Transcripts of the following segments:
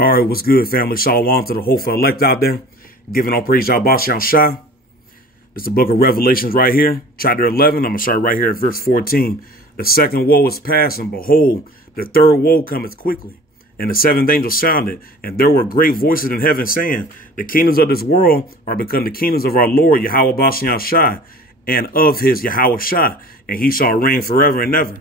All right, what's good, family? Shalom to the whole elect out there. Giving all praise, Yahweh Shah. It's the book of Revelations right here, chapter 11. I'm going to start right here at verse 14. The second woe is past, and behold, the third woe cometh quickly. And the seventh angel sounded, and there were great voices in heaven saying, the kingdoms of this world are become the kingdoms of our Lord, Yahweh Shah, and of his Yahweh Shah, and he shall reign forever and ever.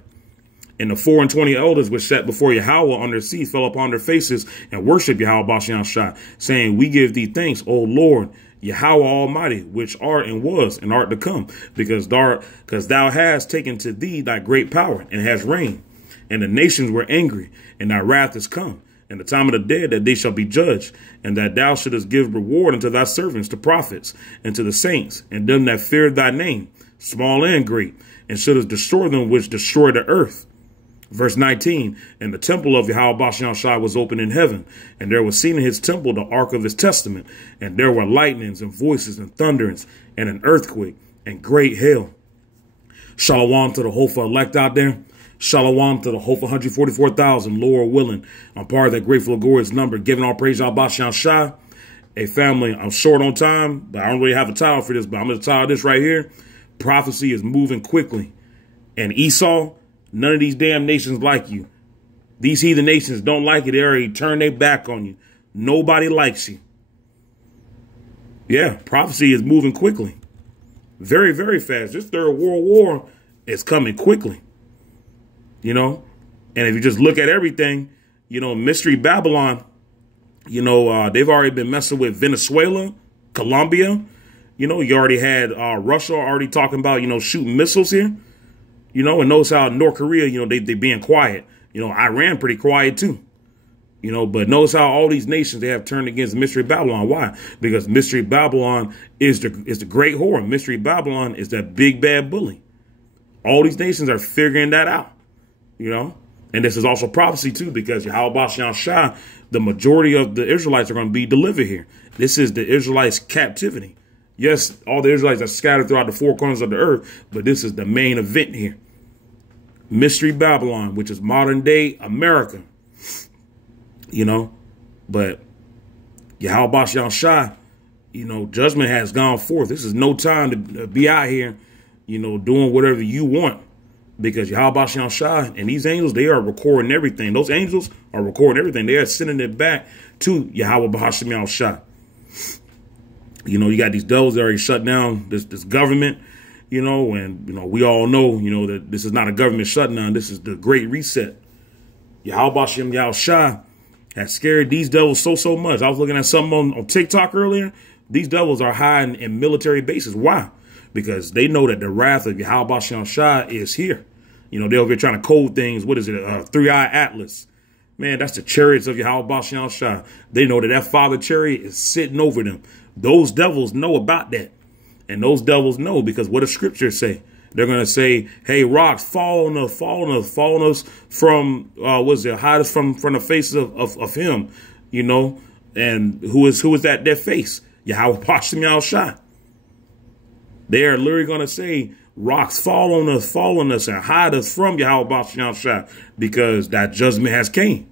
And the 24 elders which sat before Yahweh on their seats fell upon their faces and worshiped Yahweh Shah, saying, we give thee thanks, O Lord, Yahweh Almighty, which art and was and art to come, because thou hast taken to thee thy great power and hast reigned. And the nations were angry, and thy wrath is come, and the time of the dead that they shall be judged, and that thou shouldest give reward unto thy servants, the prophets, and to the saints, and them that fear thy name, small and great, and shouldest destroy them which destroy the earth. Verse 19, and the temple of Yahweh Shah was open in heaven, and there was seen in his temple the ark of his testament, and there were lightnings and voices and thunderings and an earthquake and great hail. Shalom to the whole elect out there. Shalom to the whole 144,000, Lord willing. I'm part of that grateful glorious number, giving all praise Yahweh Shah. Hey, family, I'm short on time, but I don't really have a title for this, but I'm going to title this right here. Prophecy is moving quickly. And Esau, none of these damn nations like you. These heathen nations don't like you. They already turned their back on you. Nobody likes you. Yeah, prophecy is moving quickly. Very, very fast. This third world war is coming quickly. You know, and if you just look at everything, you know, Mystery Babylon, you know, they've already been messing with Venezuela, Colombia. You know, you already had Russia already talking about, you know, shooting missiles here. You know, and notice how North Korea, you know, they being quiet. You know, Iran pretty quiet, too. You know, but notice how all these nations, they have turned against Mystery Babylon. Why? Because Mystery Babylon is the great whore. Mystery Babylon is that big bad bully. All these nations are figuring that out. You know, and this is also prophecy, too, because Yahweh Shah, the majority of the Israelites are going to be delivered here. This is the Israelites' captivity. Yes, all the Israelites are scattered throughout the four corners of the earth, but this is the main event here. Mystery Babylon, which is modern day America. You know, but Yahweh Shah, you know, judgment has gone forth. This is no time to be out here, you know, doing whatever you want. Because Yahweh Shah and these angels, they are recording everything. Those angels are recording everything. They are sending it back to Yahweh Shah. You know, you got these devils that already shut down this government, you know, and, you know, we all know, you know, that this is not a government shutdown. This is the Great Reset. Yahweh Shah has scared these devils so much. I was looking at something on TikTok earlier. These devils are hiding in military bases. Why? Because they know that the wrath of Yahweh Shah is here. You know, they're over here trying to code things. What is it? Three-Eye Atlas. Man, that's the chariots of Yahweh Shah. They know that that father chariot is sitting over them. Those devils know about that. And those devils know because what does scripture say? They're going to say, hey, rocks, fall on us from, hide us from the face of him, you know. And who is that face? Yahweh Shah. They are literally going to say, rocks, fall on us and hide us from Yahweh Shah because that judgment has came.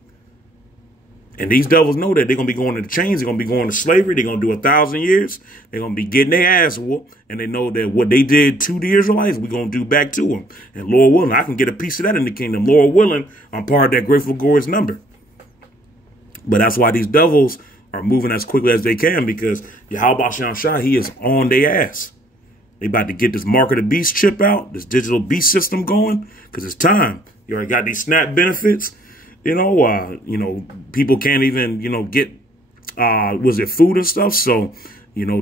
And these devils know that they're going to be going to the chains. They're going to be going to slavery. They're going to do 1,000 years. They're going to be getting their ass whooped. And they know that what they did to the Israelites, we're going to do back to them. And Lord willing, I can get a piece of that in the kingdom. Lord willing, I'm part of that grateful glorious number. But that's why these devils are moving as quickly as they can because Yahweh Shah, he is on their ass. They about to get this mark of the beast chip out, this digital beast system going, because it's time. You already got these SNAP benefits. You know, people can't even, you know, get, food and stuff. So, you know,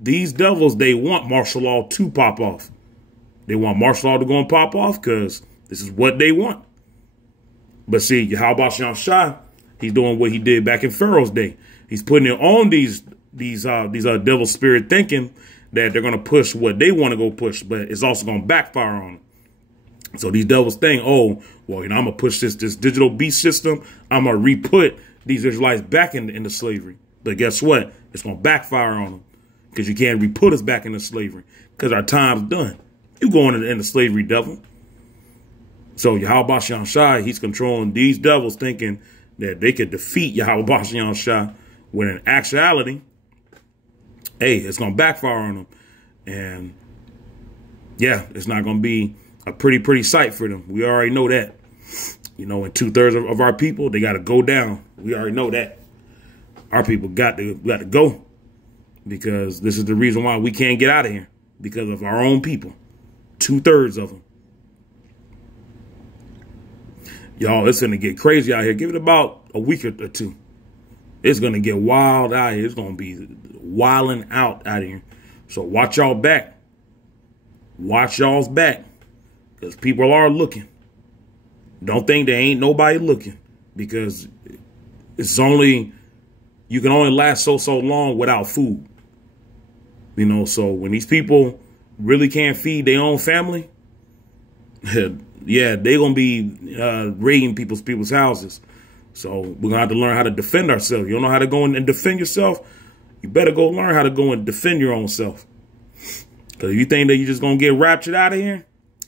these devils, they want martial law to pop off. They want martial law to go and pop off because this is what they want. But see, Yahweh Shah, he's doing what he did back in Pharaoh's day. He's putting it on these devil spirit thinking that they're going to push what they want to go push, but it's also going to backfire on them. So these devils think, oh, well, you know, I'm going to push this digital beast system. I'm going to re-put these Israelites back into slavery. But guess what? It's going to backfire on them because you can't re-put us back into slavery because our time's done. You going into slavery, devil. So Yahweh Shah, he's controlling these devils thinking that they could defeat Yahweh Bashem Shah, when in actuality, hey, it's going to backfire on them. And yeah, it's not going to be a pretty sight for them. We already know that. You know, and 2/3 of our people, they got to go down. We already know that. Our people got to go, because this is the reason why we can't get out of here, because of our own people. 2/3 of them. Y'all, it's going to get crazy out here. Give it about a week or two. It's going to get wild out here. It's going to be wilding out here. So watch y'all back. Watch y'all's back, because people are looking. Don't think there ain't nobody looking, because it's only, you can only last so long without food. You know, so when these people really can't feed their own family, yeah, they're going to be raiding people's houses. So we're going to have to learn how to defend ourselves. You don't know how to go in and defend yourself? You better go learn how to go and defend your own self. Because if you think that you're just going to get raptured out of here,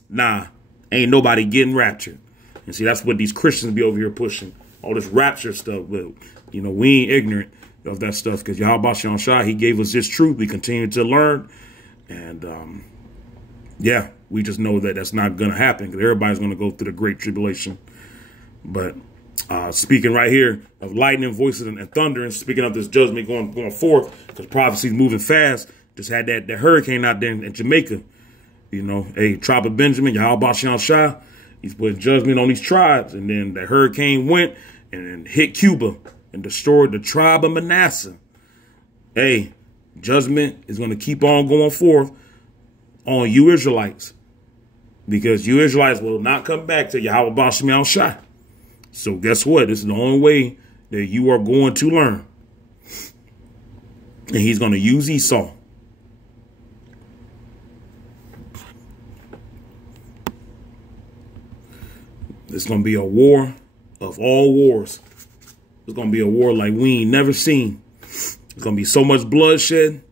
nah, ain't nobody getting raptured. And see, that's what these Christians be over here pushing, all this rapture stuff. But, you know, we ain't ignorant of that stuff, because Yahweh Bashem Shah, he gave us this truth. We continue to learn. And, yeah, we just know that that's not going to happen, because everybody's going to go through the great tribulation. But speaking right here of lightning, voices, and thunder, and speaking of this judgment going forth, because prophecy's moving fast. Just had that hurricane out there in Jamaica. You know, a tribe of Benjamin, Yahweh Bashem Shah, he's putting judgment on these tribes. And then the hurricane went and hit Cuba and destroyed the tribe of Manasseh. Hey, judgment is going to keep on going forth on you Israelites, because you Israelites will not come back to Yahweh Bashem Shah. So guess what? This is the only way that you are going to learn. And he's going to use Esau. It's going to be a war of all wars. It's going to be a war like we ain't never seen. It's going to be so much bloodshed.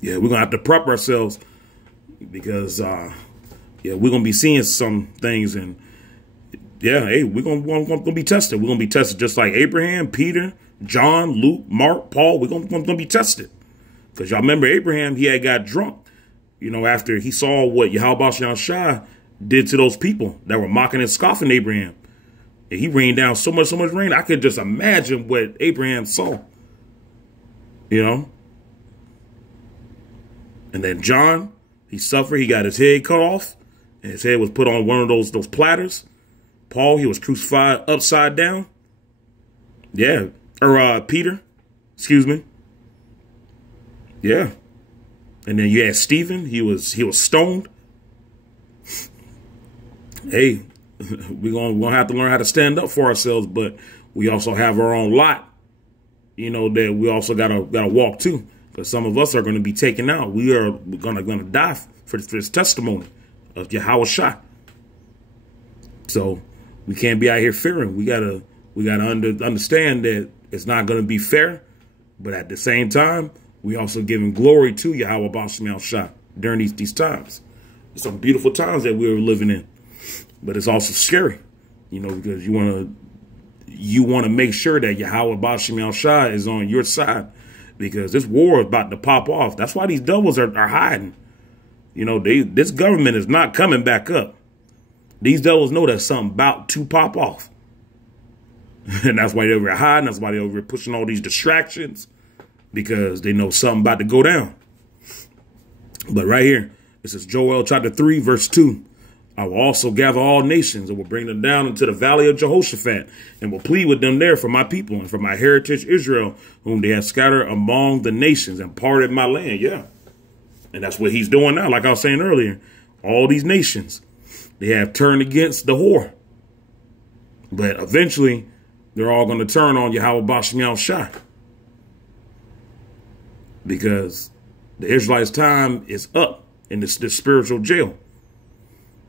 Yeah, we're going to have to prep ourselves, because, yeah, we're going to be seeing some things. And, yeah, hey, we're going to be tested. We're going to be tested just like Abraham, Peter, John, Luke, Mark, Paul. We're going to be tested. Because y'all remember Abraham, he had got drunk, you know, after he saw what Yahweh Bashem Shah did to those people that were mocking and scoffing Abraham. And he rained down so much rain. I could just imagine what Abraham saw, you know. And then John, he suffered. He got his head cut off, and his head was put on one of those platters. Paul, he was crucified upside down. Yeah. Or Peter, excuse me. Yeah. And then you had Stephen. He was stoned. Hey, we're gonna have to learn how to stand up for ourselves, but we also have our own lot, you know, that we also gotta walk too. Because some of us are going to be taken out. We are gonna die for this testimony of Yahweh Shah. So we can't be out here fearing. We gotta understand that it's not gonna be fair, but at the same time, we also giving glory to Yahweh Bashem Shah during these times. Some beautiful times that we're living in. But it's also scary, you know, because you want to make sure that Yahweh Bashem Shah is on your side, because this war is about to pop off. That's why these devils are hiding. You know, this government is not coming back up. These devils know that something about to pop off. And that's why they're over hiding. That's why they're over pushing all these distractions, because they know something about to go down. But right here, this is Joel chapter 3, verse 2. I will also gather all nations and will bring them down into the valley of Jehoshaphat, and will plead with them there for my people and for my heritage Israel, whom they have scattered among the nations and parted my land. Yeah. And that's what he's doing now. Like I was saying earlier, all these nations, they have turned against the whore. But eventually, they're all going to turn on Yahweh Bashem Shah, because the Israelites' time is up in this spiritual jail.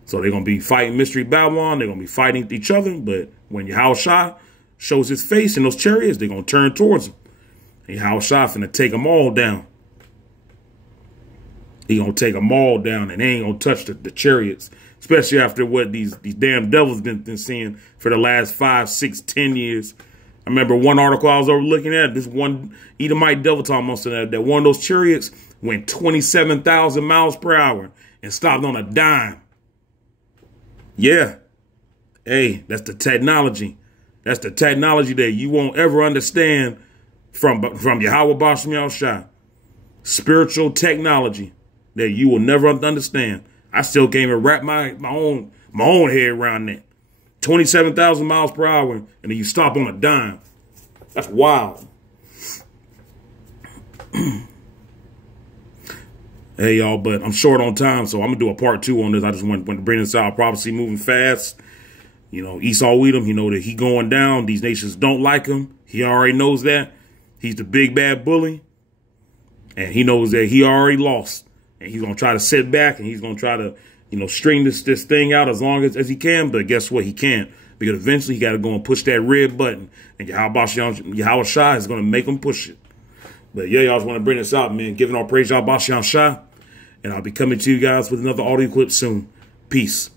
So they're going to be fighting Mystery Babylon. They're going to be fighting each other. But when Yahweh Shah shows his face in those chariots, they're going to turn towards him. And Yahweh Shah finna take them all down. He going to take them all down, and they ain't going to touch the chariots. especially after what these damn devils been seeing for the last 5, 6, 10 years. I remember one article I was overlooking at, this one Edomite devil talking most of that one of those chariots went 27,000 miles per hour and stopped on a dime. Yeah. Hey, that's the technology. That's the technology that you won't ever understand from Yahweh Basham Yahushua. Spiritual technology that you will never understand. I still can't even wrap my own head around that. 27,000 miles per hour, and then you stop on a dime. That's wild. Hey, y'all, but I'm short on time, so I'm going to do a part 2 on this. I just want to bring this out. Prophecy moving fast. You know, Esau Edom, you know that he going down. These nations don't like him. He already knows that. He's the big bad bully. And he knows that he already lost. And he's going to try to sit back and he's going to try to, you know, string this thing out as long as he can. But guess what? He can't. Because eventually he got to go and push that red button. And Yahweh Shai is going to make him push it. But yeah, y'all just want to bring this out, man. Giving all praise Yahweh Shai. And I'll be coming to you guys with another audio clip soon. Peace.